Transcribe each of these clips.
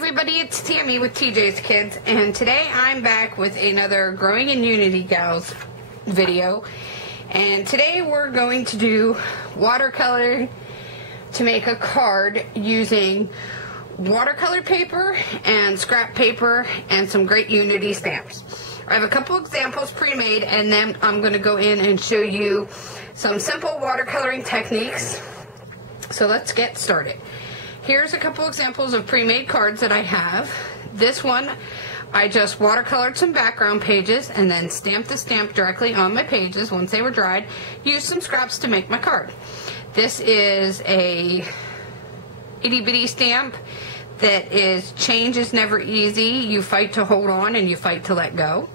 everybody, it's Tammy with TJ's Kids, and today I'm back with another Growing in Unity Gals video. And today we're going to do watercoloring to make a card using watercolor paper and scrap paper and some great Unity stamps. I have a couple examples pre-made, and then I'm going to go in and show you some simple watercoloring techniques. So let's get started. Here's a couple examples of pre-made cards that I have. This one, I just watercolored some background pages and then stamped the stamp directly on my pages once they were dried. Used some scraps to make my card. This is a Itty Bitty stamp that is, change is never easy. You fight to hold on and you fight to let go.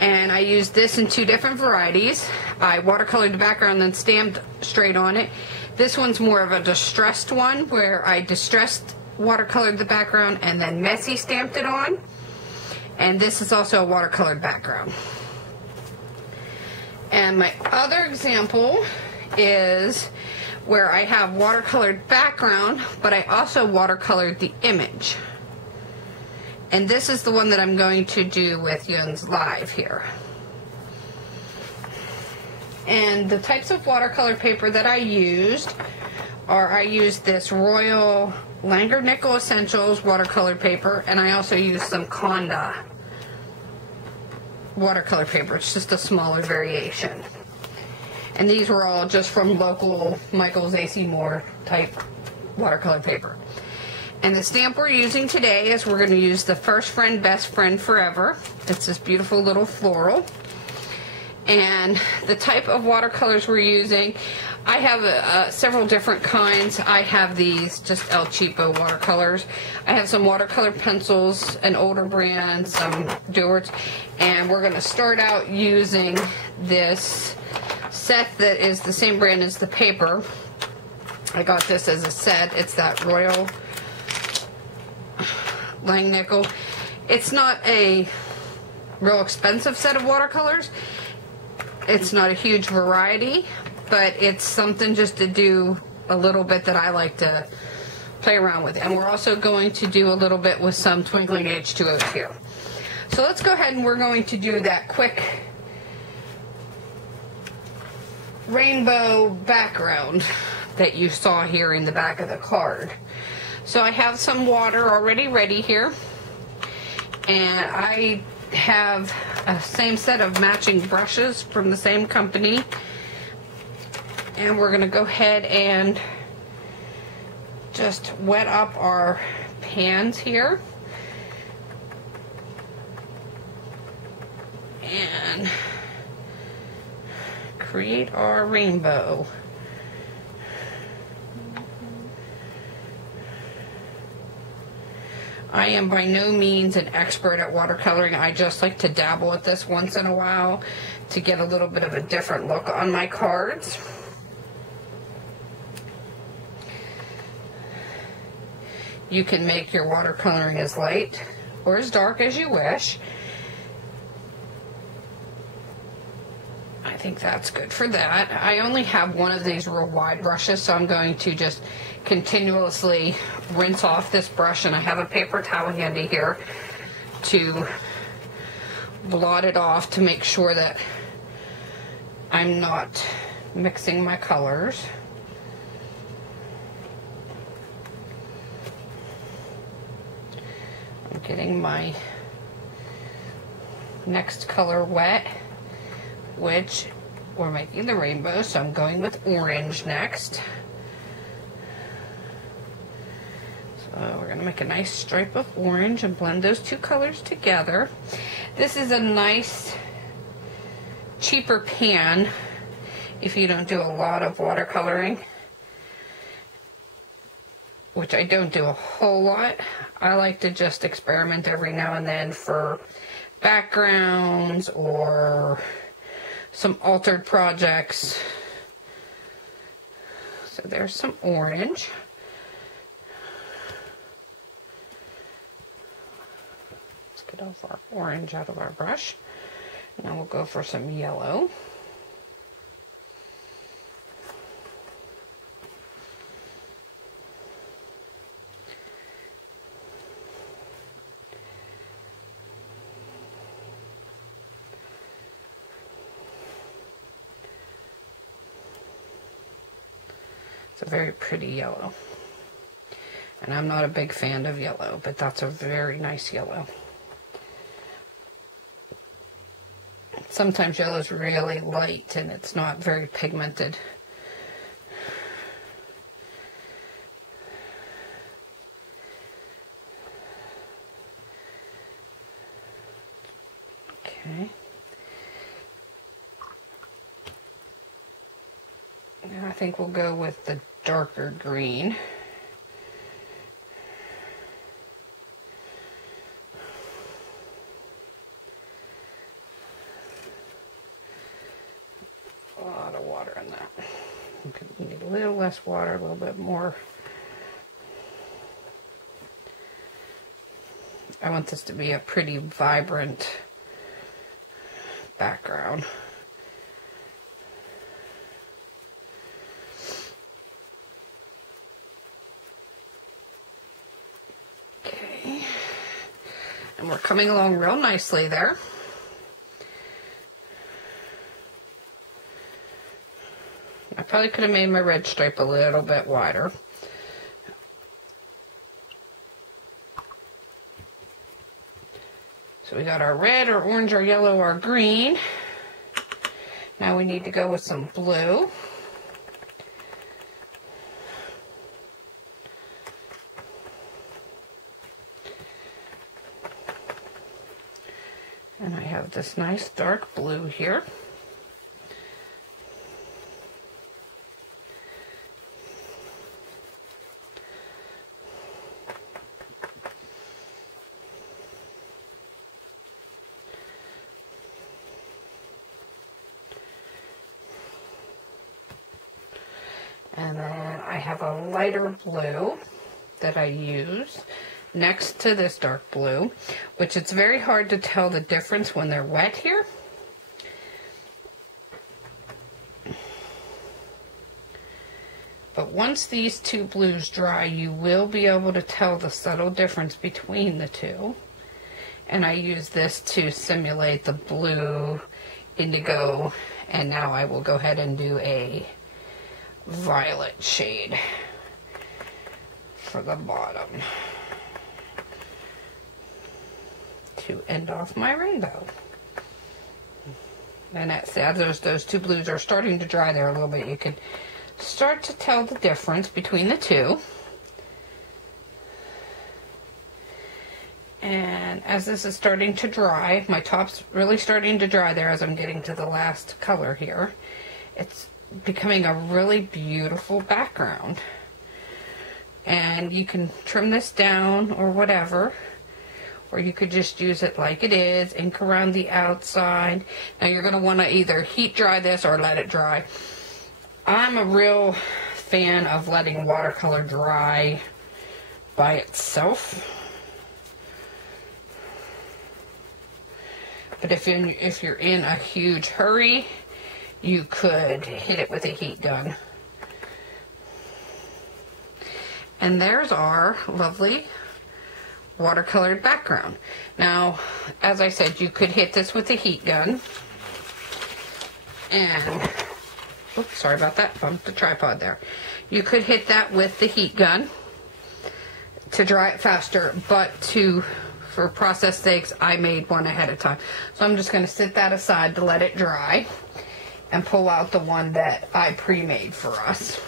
And I used this in two different varieties. I watercolored the background and then stamped straight on it. This one's more of a distressed one, where I distressed watercolored the background and then messy stamped it on. And this is also a watercolored background. And my other example is where I have watercolored background, but I also watercolored the image. And this is the one that I'm going to do with Yun's Live here. And the types of watercolor paper that I used are, I used this Royal Langer Nickel Essentials watercolor paper, and I also used some Conda watercolor paper. It's just a smaller variation. And these were all just from local Michael's AC Moore type watercolor paper. And the stamp we're using today is we're going to use the First Friend, Best Friend Forever. It's this beautiful little floral. And the type of watercolors we're using, I have several different kinds. I have these just El Cheapo watercolors. I have some watercolor pencils, an older brand, some Dewarts, and we're going to start out using this set that is the same brand as the paper. I got this as a set. It's that Royal Lang Nickel. It's not a real expensive set of watercolors. It's not a huge variety, but it's something just to do a little bit that I like to play around with. And we're also going to do a little bit with some twinkling H2Os here. So let's go ahead and we're going to do that quick rainbow background that you saw here in the back of the card. So I have some water already ready here, and I have a same set of matching brushes from the same company, and we're going to go ahead and just wet up our pans here and create our rainbow. I am by no means an expert at watercoloring. I just like to dabble at this once in a while to get a little bit of a different look on my cards. You can make your watercoloring as light or as dark as you wish. I think that's good for that. I only have one of these real wide brushes, so I'm going to just continuously rinse off this brush, and I have a paper towel handy here to blot it off to make sure that I'm not mixing my colors. I'm getting my next color wet, which we're making the rainbow, so I'm going with orange next. So we're going to make a nice stripe of orange and blend those two colors together. This is a nice, cheaper pan if you don't do a lot of watercoloring, which I don't do a whole lot. I like to just experiment every now and then for backgrounds or some altered projects. So there's some orange. Let's get all our orange out of our brush. Now we'll go for some yellow. It's a very pretty yellow. And I'm not a big fan of yellow, but that's a very nice yellow. Sometimes yellow is really light and it's not very pigmented. Okay. Now I think we'll go with the darker green. A lot of water in that. We need a little less water, a little bit more. I want this to be a pretty vibrant background. Okay. And we're coming along real nicely there. I probably could have made my red stripe a little bit wider. So we got our red, our orange, our yellow, our green. Now we need to go with some blue. And I have this nice dark blue here. And then I have a lighter blue that I use next to this dark blue, which it's very hard to tell the difference when they're wet here. But once these two blues dry, you will be able to tell the subtle difference between the two. And I use this to simulate the blue, indigo, and now I will go ahead and do a violet shade for the bottom to end off my rainbow. And that's as those two blues are starting to dry there a little bit, you can start to tell the difference between the two. And as this is starting to dry, my top's really starting to dry there as I'm getting to the last color here. It's becoming a really beautiful background. And you can trim this down or whatever, or you could just use it like it is, ink around the outside. Now you're going to want to either heat dry this or let it dry. I'm a real fan of letting watercolor dry by itself. But if you're in a huge hurry, you could hit it with a heat gun. And there's our lovely watercolored background. Now, as I said, you could hit this with a heat gun. And, oops, sorry about that, bumped the tripod there. You could hit that with the heat gun to dry it faster, but for process sakes, I made one ahead of time. So I'm just going to sit that aside to let it dry and pull out the one that I pre-made for us.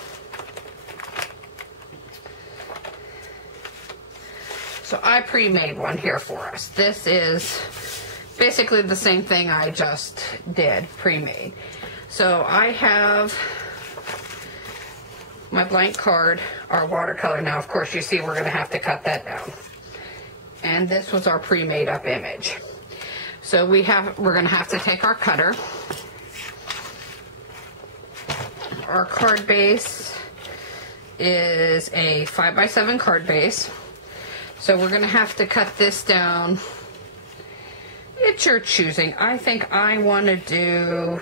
So I pre-made one here for us. This is basically the same thing I just did, pre-made. So I have my blank card, our watercolor. Now, of course, you see we're going to have to cut that down. And this was our pre-made up image. So we're going to have to take our cutter. Our card base is a 5x7 card base. So we're going to have to cut this down. It's your choosing. I think I want to do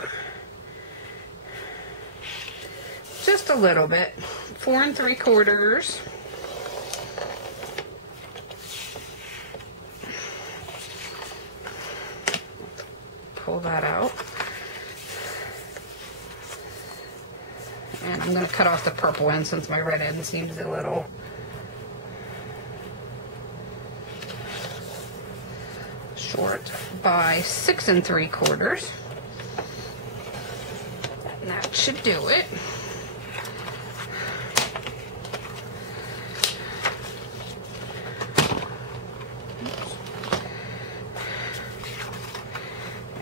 just a little bit. 4 3/4. Pull that out. And I'm going to cut off the purple end since my red end seems a little short by 6 3/4. And that should do it.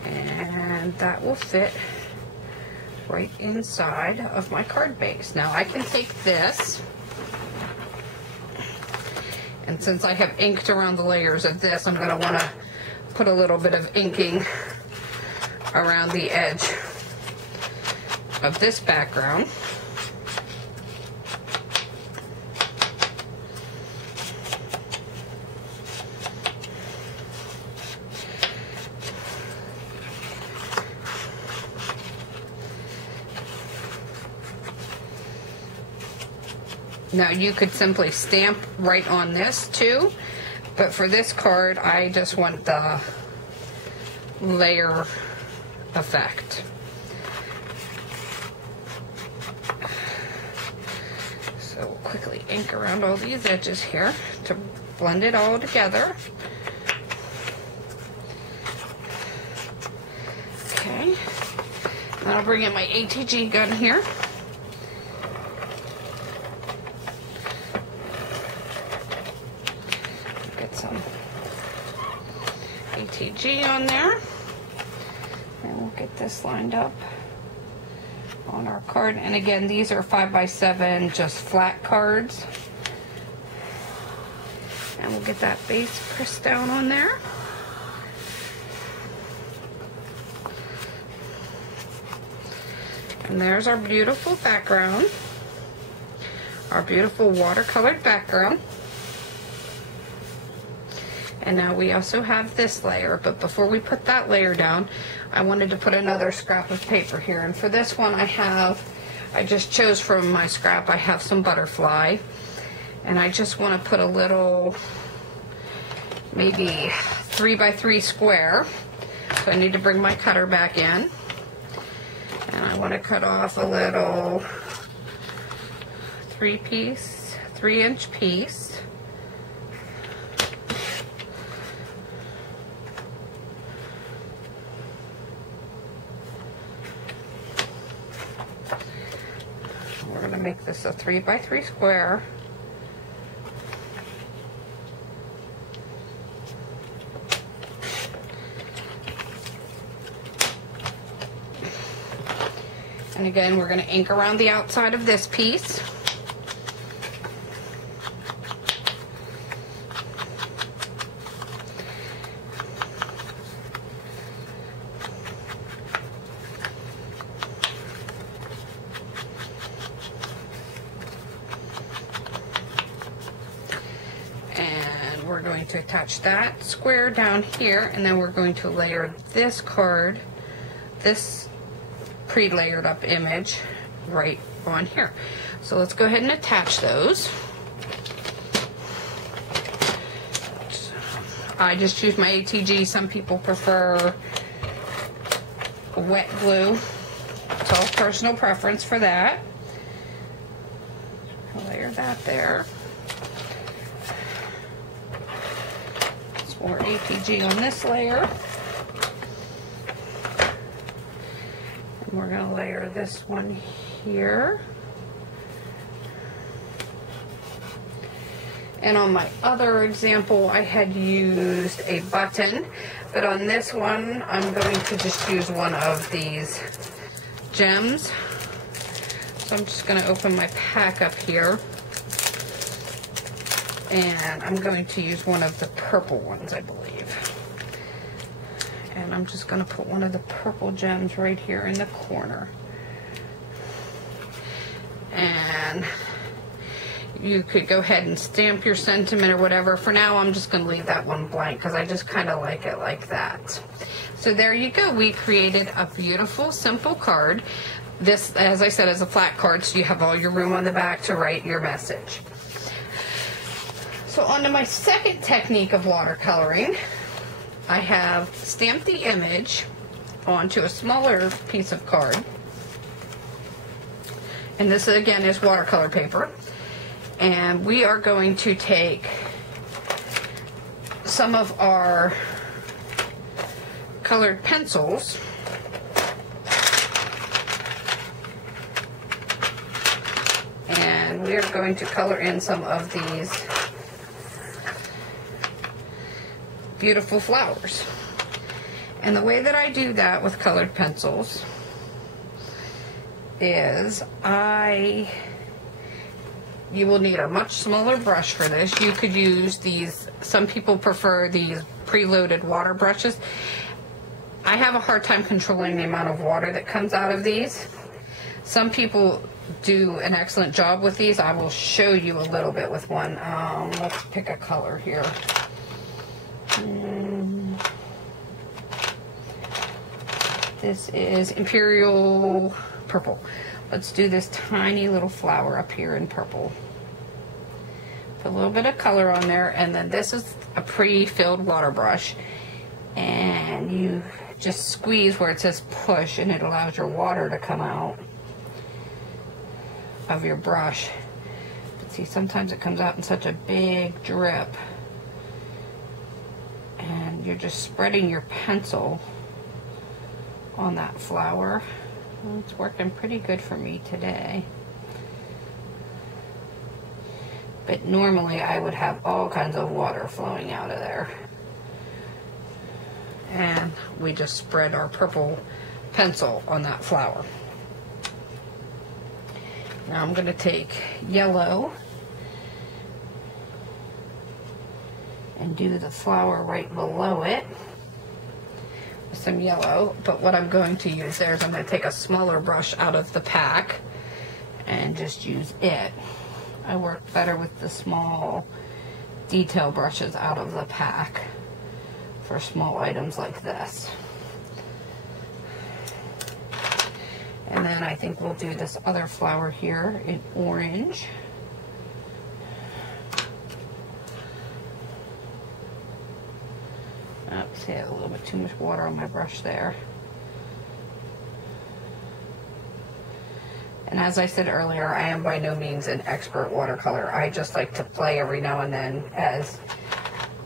And that will fit right inside of my card base. Now I can take this, and since I have inked around the layers of this, I'm going to want to put a little bit of inking around the edge of this background. Now you could simply stamp right on this too, but for this card I just want the layer effect. So we'll quickly ink around all these edges here to blend it all together. Okay, then I'll bring in my ATG gun here. Some ATG on there, and we'll get this lined up on our card. And again, these are 5x7 just flat cards, and we'll get that base pressed down on there. And there's our beautiful background, our beautiful watercolored background. And now we also have this layer, but before we put that layer down, I wanted to put another scrap of paper here. And for this one I just chose from my scrap, I have some butterfly. And I just want to put a little, maybe 3x3 square. So I need to bring my cutter back in. And I want to cut off a little 3-inch piece. We're going to make this a 3x3 square. And again, we're going to ink around the outside of this piece. We're going to attach that square down here, and then we're going to layer this card, this pre-layered up image, right on here. So let's go ahead and attach those. I just use my ATG. Some people prefer wet glue. It's all personal preference for that. I'll layer that there. More ATG on this layer. And we're going to layer this one here. And on my other example, I had used a button, but on this one, I'm going to just use one of these gems. So I'm just going to open my pack up here. And I'm going to use one of the purple ones, I believe. And I'm just going to put one of the purple gems right here in the corner. And you could go ahead and stamp your sentiment or whatever. For now, I'm just going to leave that one blank because I just kind of like it like that. So there you go. We created a beautiful, simple card. This, as I said, is a flat card, so you have all your room on the back to write your message. So on to my second technique of watercoloring. I have stamped the image onto a smaller piece of card. And this again is watercolor paper. And we are going to take some of our colored pencils and we are going to color in some of these beautiful flowers. And the way that I do that with colored pencils is you will need a much smaller brush for this. You could use these, some people prefer these preloaded water brushes. I have a hard time controlling the amount of water that comes out of these. Some people do an excellent job with these. I will show you a little bit with one. Let's pick a color here. This is Imperial Purple. Let's do this tiny little flower up here in purple. Put a little bit of color on there, and then this is a pre-filled water brush. And you just squeeze where it says push, and it allows your water to come out of your brush. But see, sometimes it comes out in such a big drip. And you're just spreading your pencil on that flower. It's working pretty good for me today. But normally I would have all kinds of water flowing out of there. And we just spread our purple pencil on that flower. Now I'm going to take yellow and do the flower right below it. Some yellow, but what I'm going to use there is I'm going to take a smaller brush out of the pack and just use it. I work better with the small detail brushes out of the pack for small items like this. And then I think we'll do this other flower here in orange. See, I have a little bit too much water on my brush there. And as I said earlier, I am by no means an expert watercolor. I just like to play every now and then as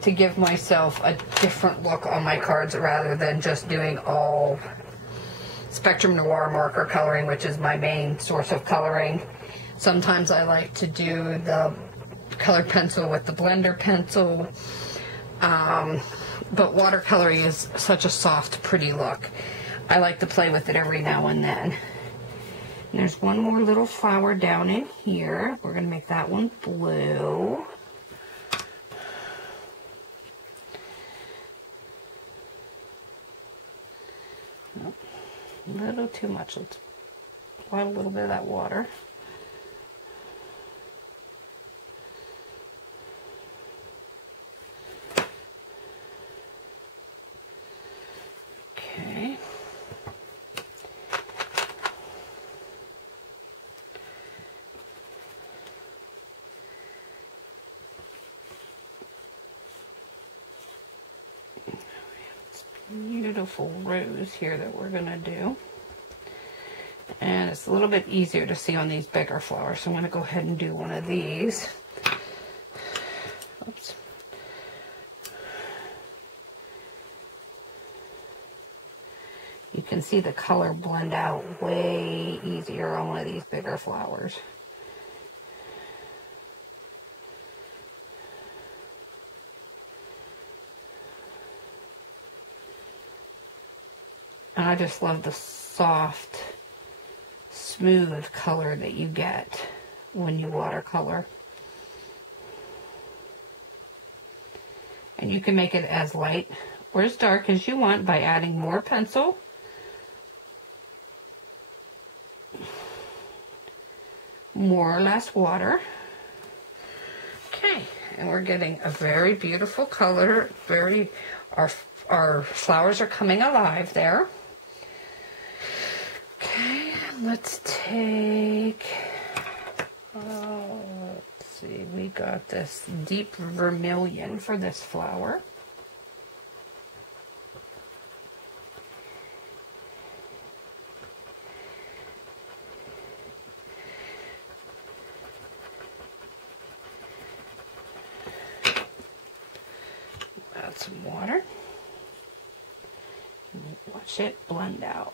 to give myself a different look on my cards rather than just doing all Spectrum Noir marker coloring, which is my main source of coloring. Sometimes I like to do the colored pencil with the blender pencil. But watercoloring is such a soft, pretty look. I like to play with it every now and then. And there's one more little flower down in here. We're going to make that one blue. Nope. A little too much. Let's apply a little bit of that water. Okay. Beautiful rose here that we're going to do. And it's a little bit easier to see on these bigger flowers, so I'm going to go ahead and do one of these. Oops. You can see the color blend out way easier on one of these bigger flowers. And I just love the soft, smooth color that you get when you watercolor. And you can make it as light or as dark as you want by adding more pencil, more or less water. Okay, and we're getting a very beautiful color. Our flowers are coming alive there. Okay, let's take, let's see, we got this deep vermilion for this flower. add some water. Watch it blend out.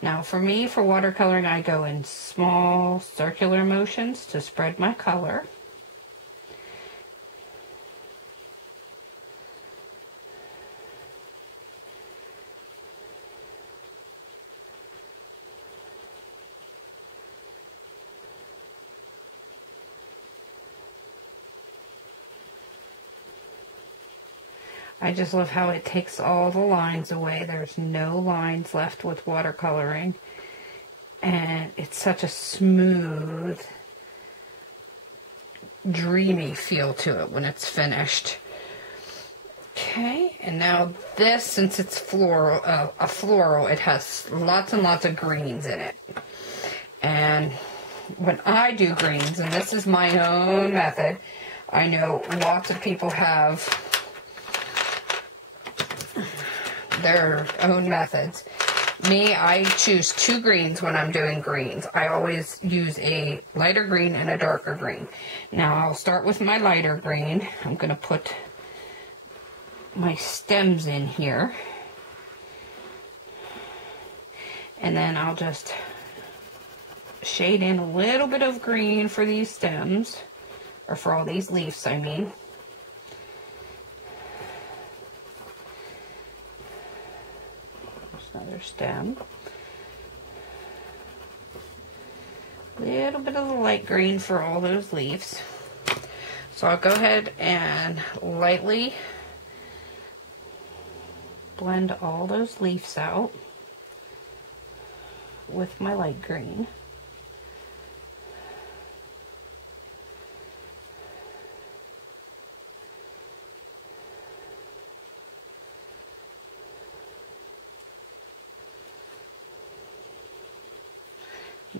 Now for me, for watercoloring, I go in small circular motions to spread my color. I just love how it takes all the lines away. There's no lines left with watercoloring. And it's such a smooth, dreamy feel to it when it's finished. Okay, and now this, since it's floral, a floral, it has lots and lots of greens in it. And when I do greens, and this is my own method, I know lots of people have their own methods. Me, I choose two greens when I'm doing greens. I always use a lighter green and a darker green. Now I'll start with my lighter green. I'm going to put my stems in here. And then I'll just shade in a little bit of green for these stems, or for all these leaves, I mean. Another stem. A little bit of the light green for all those leaves. So I'll go ahead and lightly blend all those leaves out with my light green.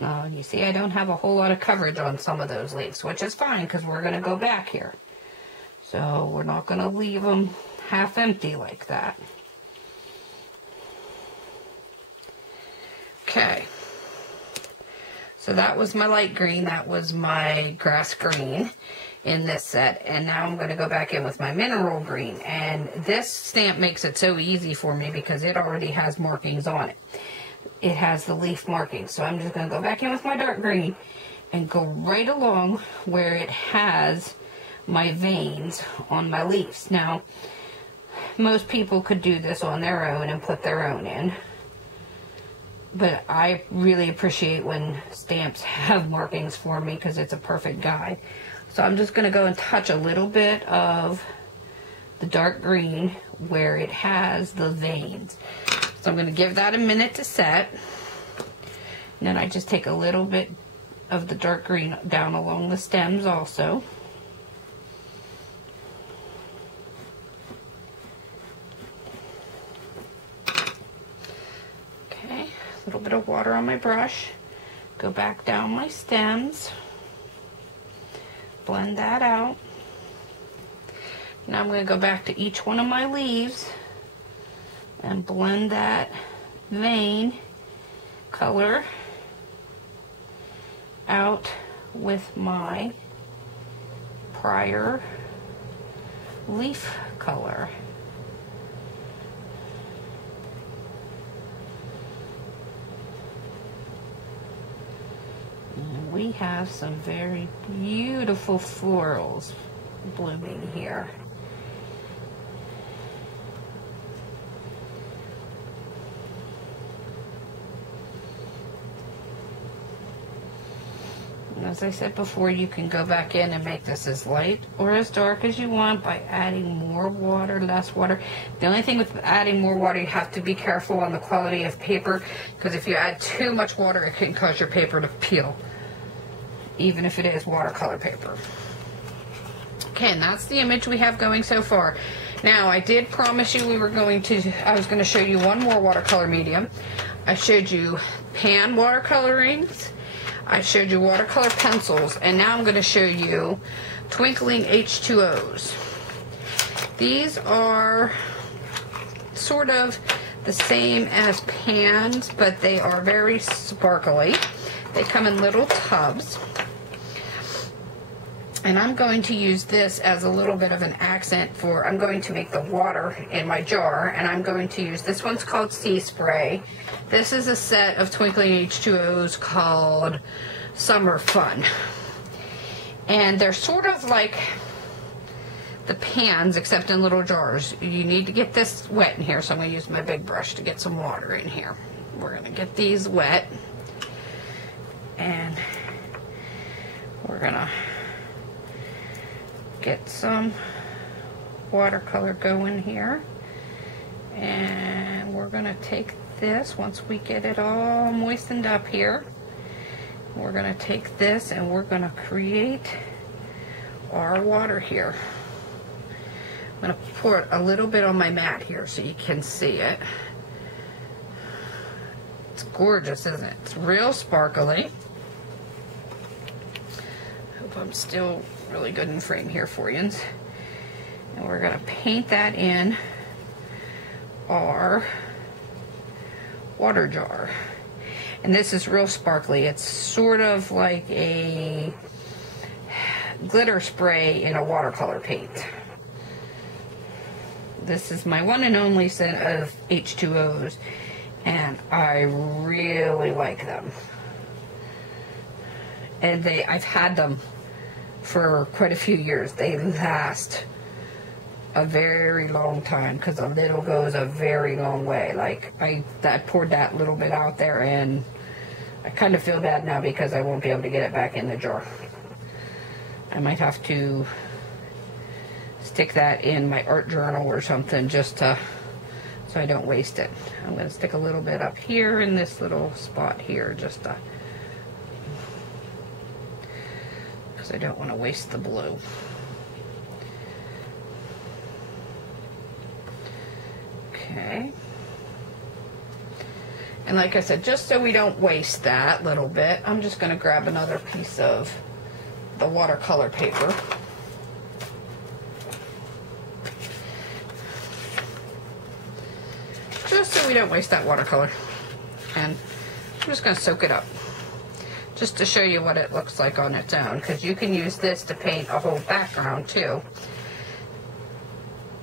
Now, you see I don't have a whole lot of coverage on some of those leaves, which is fine because we're going to go back here. So we're not going to leave them half empty like that. Okay. So that was my light green. That was my grass green in this set. And now I'm going to go back in with my mineral green. And this stamp makes it so easy for me because it already has markings on it. It has the leaf markings. So I'm just going to go back in with my dark green and go right along where it has my veins on my leaves. Now, most people could do this on their own and put their own in. But I really appreciate when stamps have markings for me because it's a perfect guide. So I'm just going to go and touch a little bit of the dark green where it has the veins. So I'm going to give that a minute to set. And then I just take a little bit of the dark green down along the stems also. Okay, a little bit of water on my brush. Go back down my stems. Blend that out. Now I'm going to go back to each one of my leaves and blend that vein color out with my prior leaf color. And we have some very beautiful florals blooming here. As I said before, you can go back in and make this as light or as dark as you want by adding more water, less water. The only thing with adding more water, you have to be careful on the quality of paper, because if you add too much water, it can cause your paper to peel, even if it is watercolor paper. Okay, and that's the image we have going so far. Now, I did promise you I was going to show you one more watercolor medium. I showed you pan watercolorings. I showed you watercolor pencils, and now I'm going to show you twinkling H2Os. These are sort of the same as pans, but they are very sparkly. They come in little tubs. And I'm going to use this as a little bit of an accent for, I'm going to make the water in my jar, and I'm going to use, this one's called Sea Spray. This is a set of twinkling H2Os called Summer Fun. And they're sort of like the pans, except in little jars. You need to get this wet in here, so I'm going to use my big brush to get some water in here. We're going to get these wet, and we're going to get some watercolor going here. And we're going to take this, once we get it all moistened up here, we're going to take this and we're going to create our water here. I'm going to pour it a little bit on my mat here so you can see it. It's gorgeous, isn't it? It's real sparkly. Hope I'm still really good in frame here for you. And we're going to paint that in our water jar. And this is real sparkly. It's sort of like a glitter spray in a watercolor paint. This is my one and only set of H2Os, and I really like them. And I've had them for quite a few years. They last a very long time because a little goes a very long way. Like I poured that little bit out there, and I kind of feel bad now because I won't be able to get it back in the jar. I might have to stick that in my art journal or something just to, so I don't waste it. I'm going to stick a little bit up here in this little spot here just to, because I don't want to waste the blue. Okay. And like I said, just so we don't waste that little bit, I'm just going to grab another piece of the watercolor paper. Just so we don't waste that watercolor. And I'm just going to soak it up, just to show you what it looks like on its own, because you can use this to paint a whole background too.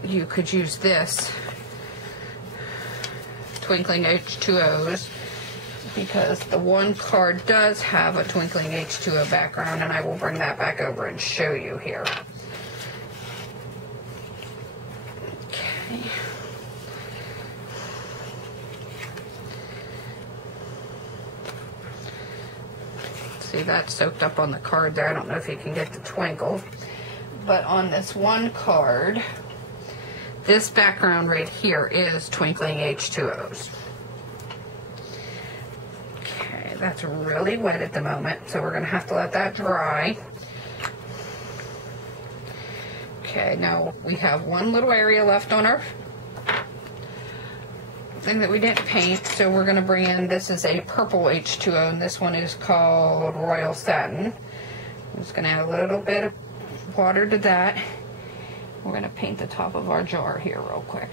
You could use this twinkling H2Os, because the one card does have a twinkling H2O background, and I will bring that back over and show you here. Okay. See, that's soaked up on the card there. I don't know if you can get the twinkle, but on this one card, this background right here is twinkling H2Os. Okay, that's really wet at the moment, so we're going to have to let that dry. Okay, now we have one little area left on our thing that we didn't paint, so we're going to bring in, this is a purple H2O, and this one is called Royal Satin. I'm just going to add a little bit of water to that. We're going to paint the top of our jar here real quick.